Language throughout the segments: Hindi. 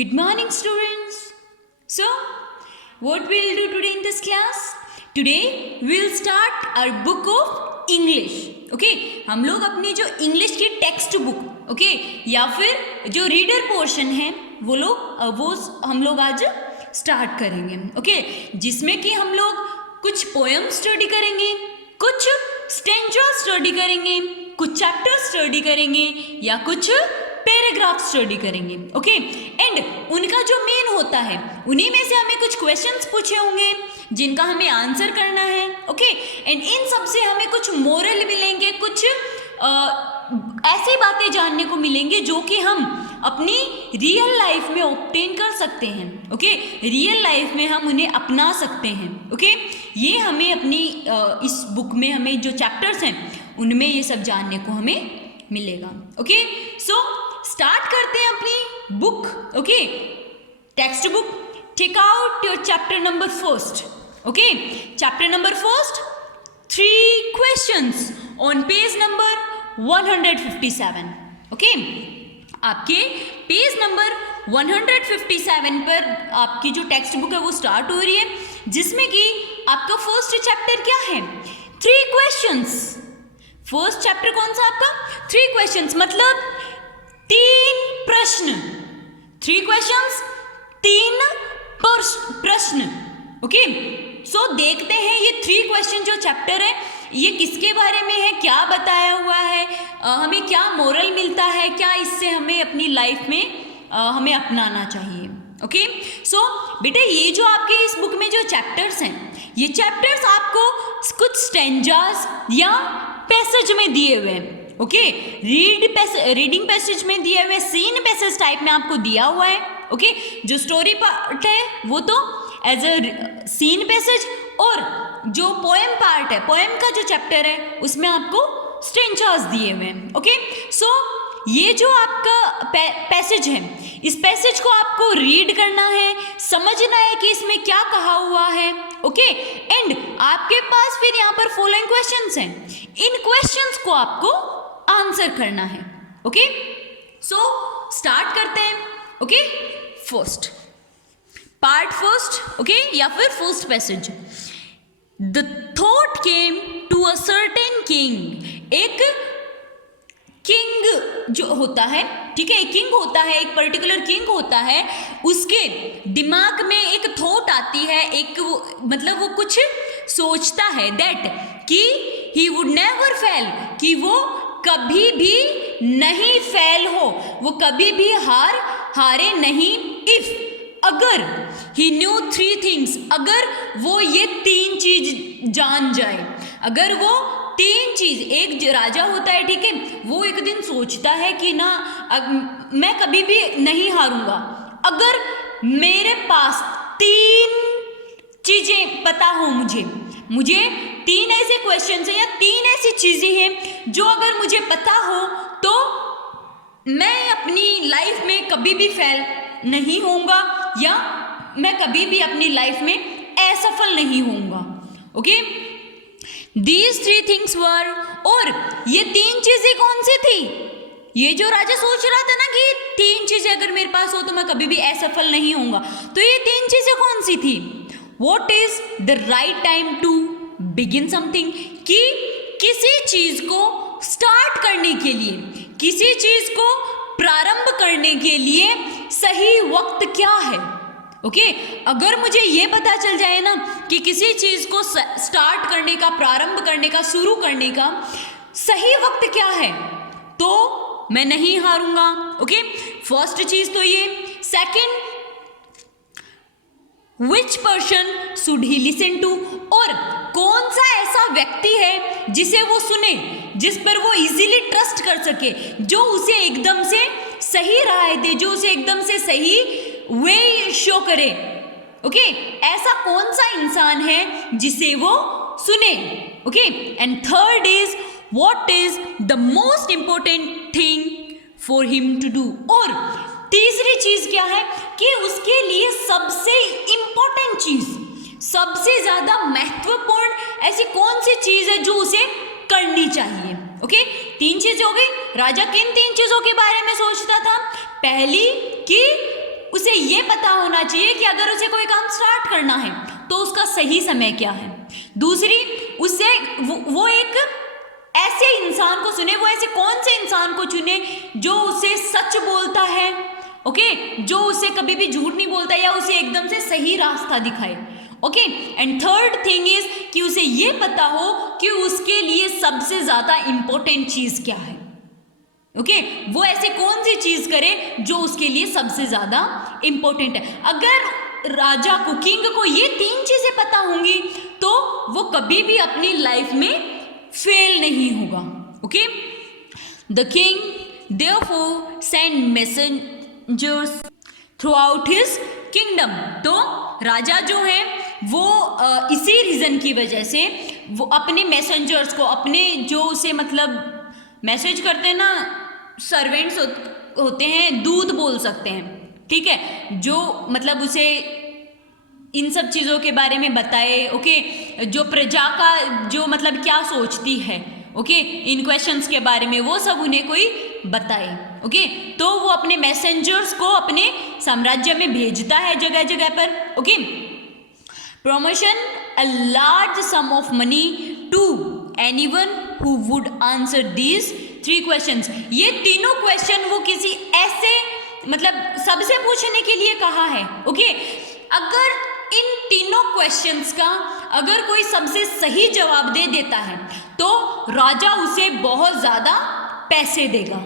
Good morning, students. So, what we'll do today in this class? Today we'll start our book of English. Okay? हम लोग अपनी जो इंग्लिश की टेक्स्ट बुक या फिर जो रीडर पोर्शन है वो हम लोग आज स्टार्ट करेंगे. जिसमें कि हम लोग कुछ पोएम स्टडी करेंगे, कुछ स्टेंजा स्टडी करेंगे, कुछ चैप्टर स्टडी करेंगे या कुछ पैराग्राफ स्टडी करेंगे. एंड उनका जो मेन होता है उन्हीं में से हमें कुछ क्वेश्चंस पूछे होंगे जिनका हमें आंसर करना है. एंड इन सब से हमें कुछ मोरल मिलेंगे, कुछ ऐसी बातें जानने को मिलेंगे जो कि हम अपनी रियल लाइफ में ऑब्टेन कर सकते हैं. रियल लाइफ में हम उन्हें अपना सकते हैं. ये हमें अपनी इस बुक में हमें जो चैप्टर्स हैं उनमें ये सब जानने को हमें मिलेगा. सो स्टार्ट करते हैं अपनी book. Text book. Take out your chapter number first. Chapter number first, 3 questions on page number 157. आपके पेज नंबर 157 पर आपकी जो टेक्स्ट बुक है वो स्टार्ट हो रही है, जिसमें कि आपका फर्स्ट चैप्टर क्या है? 3 क्वेश्चंस. फर्स्ट चैप्टर कौन सा आपका? 3 क्वेश्चंस मतलब 3 प्रश्न. 3 क्वेश्चंस, 3 प्रश्न. सो देखते हैं ये 3 क्वेश्चन जो चैप्टर है ये किसके बारे में है, क्या बताया हुआ है, हमें क्या मोरल मिलता है, क्या इससे हमें अपनी लाइफ में हमें अपनाना चाहिए. सो बेटे ये जो आपके इस बुक में जो चैप्टर्स हैं ये चैप्टर्स आपको कुछ स्टेंजास या पैसेज में दिए हुए हैं. रीडिंग पैसेज में दिए हुए, सीन पैसेज टाइप में आपको दिया हुआ है. जो स्टोरी पार्ट है वो तो एज अ सीन पैसेज, और जो पोएम पार्ट है, पोएम का जो चैप्टर है उसमें आपको स्टेंजास दिए हुए हैं. सो ये जो आपका पैसेज है इस पैसेज को आपको रीड करना है, समझना है कि इसमें क्या कहा हुआ है. एंड आपके पास फिर यहाँ पर फॉलोइंग क्वेश्चंस हैं, इन क्वेश्चंस को आपको आंसर करना है. सो स्टार्ट करते हैं. First part first. या फिर first passage. The thought came to a certain king. एक किंग जो होता है, एक किंग होता है, एक पर्टिकुलर किंग होता है, उसके दिमाग में एक थॉट आती है, एक मतलब वो कुछ सोचता है दैट कि ही वुड नेवर फेल, कि वो कभी भी नहीं फेल हो, वो कभी भी हारे नहीं. इफ अगर ही न्यू 3 थिंग्स, अगर वो ये 3 चीज जान जाए, अगर वो 3 चीज, एक राजा होता है, वो एक दिन सोचता है कि ना मैं कभी भी नहीं हारूंगा, अगर मेरे पास 3 चीजें पता हो, मुझे 3 ऐसे क्वेश्चन हैं या 3 ऐसी चीजें हैं जो अगर मुझे पता हो तो मैं अपनी लाइफ में कभी भी फेल नहीं होऊंगा या मैं कभी भी अपनी लाइफ में असफल नहीं होऊंगा. These 3 things were, और ये 3 चीजें कौन सी थी? ये जो राजा सोच रहा था ना कि 3 चीजें अगर मेरे पास हो तो मैं कभी भी असफल नहीं होऊंगा, तो ये 3 चीजें कौन सी थी? What is the right time to begin something? कि किसी चीज को स्टार्ट करने के लिए, किसी चीज को प्रारंभ करने के लिए सही वक्त क्या है. अगर मुझे ये पता चल जाए ना कि किसी चीज को स्टार्ट करने का, प्रारंभ करने का, शुरू करने का सही वक्त क्या है तो मैं नहीं हारूंगा. फर्स्ट चीज तो ये. Second, which person should he listen to, और कौन सा ऐसा व्यक्ति है जिसे वो सुने, जिस पर वो इजीली ट्रस्ट कर सके, जो उसे एकदम से सही राय दे, जो उसे एकदम से सही वे शो करे. ऐसा कौन सा इंसान है जिसे वो सुने. And third is, what is the most important thing for him to do, और तीसरी चीज क्या है कि उसके लिए सबसे इंपॉर्टेंट चीज, सबसे ज्यादा महत्वपूर्ण ऐसी कौन सी चीज है जो उसे करनी चाहिए. 3 चीजें हो गई. राजा किन 3 चीजों के बारे में सोचता था? पहली कि उसे ये पता होना चाहिए कि अगर उसे कोई काम स्टार्ट करना है तो उसका सही समय क्या है। दूसरी, उसे वो एक ऐसे इंसान को चुने, वो ऐसे कौन से इंसान को चुने जो उसे सच बोलता है, ओके, जो उसे कभी भी झूठ नहीं बोलता या उसे एकदम से सही रास्ता दिखाए, okay. And third thing is कि उसे ये पता हो कि उसके लिए सबसे ज्यादा इंपॉर्टेंट चीज क्या है, ओके। वो ऐसे कौन सी चीज करे जो उसके लिए सबसे ज्यादा इंपॉर्टेंट है। अगर राजा को, किंग को ये 3 चीजें पता होंगी तो वो कभी भी अपनी लाइफ में फेल नहीं होगा, okay. The king therefore send messengers through out his kingdom. तो राजा जो है वो इसी रीजन की वजह से वो अपने मैसेंजर्स को, अपने जो उसे मतलब मैसेज करते हैं ना, सर्वेंट्स होते हैं, दूत बोल सकते हैं, ठीक है, जो मतलब उसे इन सब चीज़ों के बारे में बताए, ओके, जो प्रजा का जो मतलब क्या सोचती है, ओके, इन क्वेश्चंस के बारे में वो सब उन्हें कोई बताए, ओके। तो वो अपने मैसेंजर्स को अपने साम्राज्य में भेजता है जगह जगह पर, okay. Promotion a large sum of money to anyone who would answer these 3 questions. ये तीनों क्वेश्चन वो किसी ऐसे मतलब सबसे पूछने के लिए कहा है, ओके। अगर इन तीनों क्वेश्चंस का अगर कोई सबसे सही जवाब दे देता है तो राजा उसे बहुत ज्यादा पैसे देगा,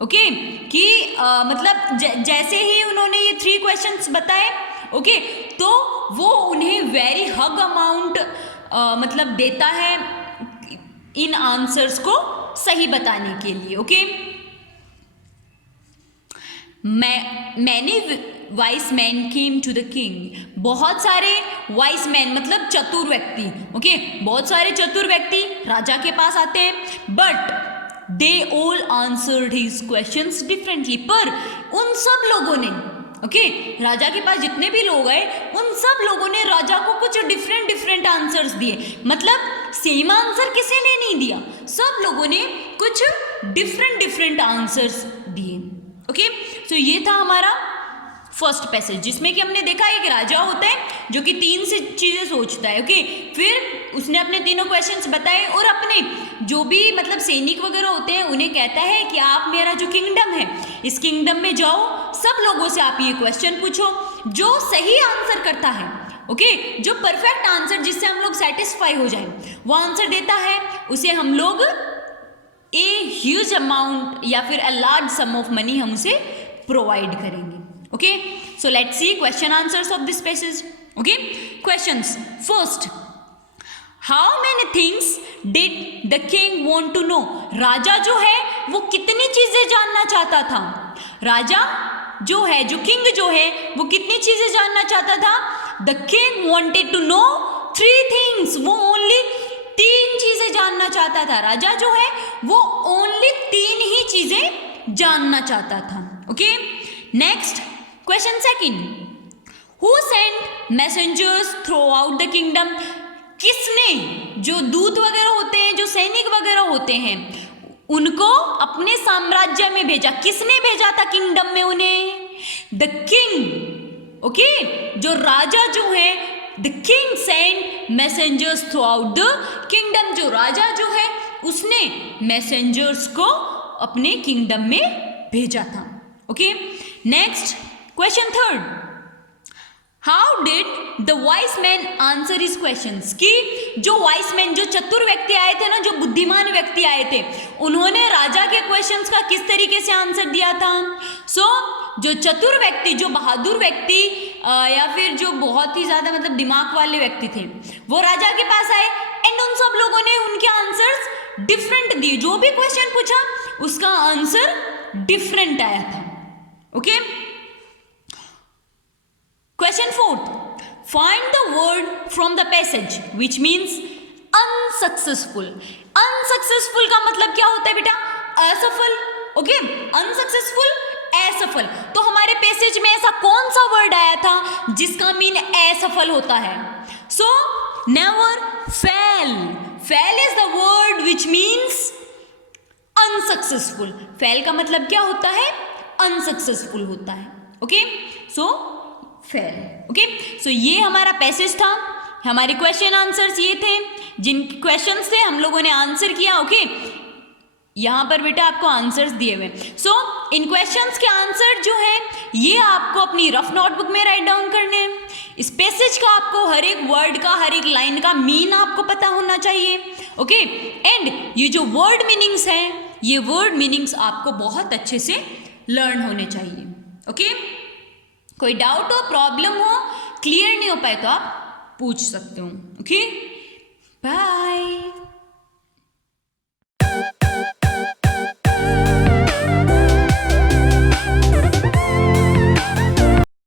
ओके। कि मतलब जैसे ही उन्होंने ये 3 क्वेश्चंस बताए, ओके, तो वो उन्हें वेरी हग अमाउंट मतलब देता है इन आंसर्स को सही बताने के लिए, okay. Many wise man came to the king. बहुत सारे वाइस मैन मतलब चतुर व्यक्ति, ओके, बहुत सारे चतुर व्यक्ति राजा के पास आते हैं, but they all answered his questions differently. पर उन सब लोगों ने, ओके, राजा के पास जितने भी लोग आए उन सब लोगों ने राजा को कुछ डिफरेंट आंसर्स दिए। मतलब सेम आंसर किसी ने नहीं दिया, सब लोगों ने कुछ डिफरेंट आंसर्स दिए, ओके। सो ये था हमारा फर्स्ट पैसेज, जिसमें कि हमने देखा एक राजा होता है जो कि 3 से चीजें सोचता है, ओके। फिर उसने अपने तीनों क्वेश्चंस बताए और अपने जो भी मतलब सैनिक वगैरह होते हैं उन्हें कहता है कि आप मेरा जो किंगडम है इस किंगडम में जाओ, सब लोगों से आप ये क्वेश्चन पूछो, जो सही आंसर करता है, ओके, जो परफेक्ट आंसर जिससे हम लोग सेटिस्फाई हो जाए वो आंसर देता है, उसे हम लोग ए ह्यूज अमाउंट या फिर a large sum of money हम उसे प्रोवाइड करेंगे, okay. So let's see question answers of this passage, okay. Questions first, how many things did the king want to know. राजा जो है वो कितनी चीजें जानना चाहता था। राजा जो है, जो किंग जो है वो कितनी चीजें जानना चाहता था। The king wanted to know 3 things. वो ओनली 3 चीजें जानना चाहता था। राजा जो है वो ओनली 3 ही चीजें जानना चाहता था, okay. Next question second, who sent messengers throughout the kingdom. किसने, जो दूत वगैरह होते हैं, जो सैनिक वगैरह होते हैं, उनको अपने साम्राज्य में भेजा। किसने भेजा था किंगडम में उन्हें? The king, okay. जो राजा जो है, the king sent messengers throughout the kingdom. जो राजा जो है उसने मैसेंजर्स को अपने किंगडम में भेजा था, okay. Next question third, how did the vice man answer his questions. कि जो वाइस मैन, जो चतुर व्यक्ति आए थे ना, जो बुद्धिमान व्यक्ति आए थे, उन्होंने राजा के क्वेश्चंस का किस तरीके से आंसर दिया था। जो चतुर व्यक्ति, जो बहादुर व्यक्ति या फिर जो बहुत ही ज्यादा मतलब दिमाग वाले व्यक्ति थे, वो राजा के पास आए एंड उन सब लोगों ने उनके आंसर्स डिफरेंट दिए। जो भी क्वेश्चन पूछा उसका आंसर डिफरेंट आया था, okay. Question 4, find the word from the passage which means unsuccessful. Unsuccessful का मतलब क्या होता है बेटा? असफल, ओके। Unsuccessful, असफल। तो हमारे पैसेज में ऐसा कौन सा वर्ड आया था जिसका मीन असफल होता है? So never fail. Fail is the word which means unsuccessful. Fail का मतलब क्या होता है? Unsuccessful होता है, ओके, सो फेल। ओके, सो ये हमारा पैसेज था, हमारे क्वेश्चन आंसर्स ये थे, जिन क्वेश्चंस थे हम लोगों ने आंसर किया। ओके, यहाँ पर बेटा आपको आंसर्स दिए हुए। सो इन क्वेश्चंस के आंसर जो है ये आपको अपनी रफ नोटबुक में राइट डाउन करने हैं। इस पैसेज का आपको हर एक वर्ड का, हर एक लाइन का मीन आपको पता होना चाहिए। ओके, एंड ये जो वर्ड मीनिंग्स हैं, ये वर्ड मीनिंग्स आपको बहुत अच्छे से लर्न होने चाहिए। ओके, कोई डाउट हो, प्रॉब्लम हो, क्लियर नहीं हो पाए तो आप पूछ सकते हो। Okay, bye.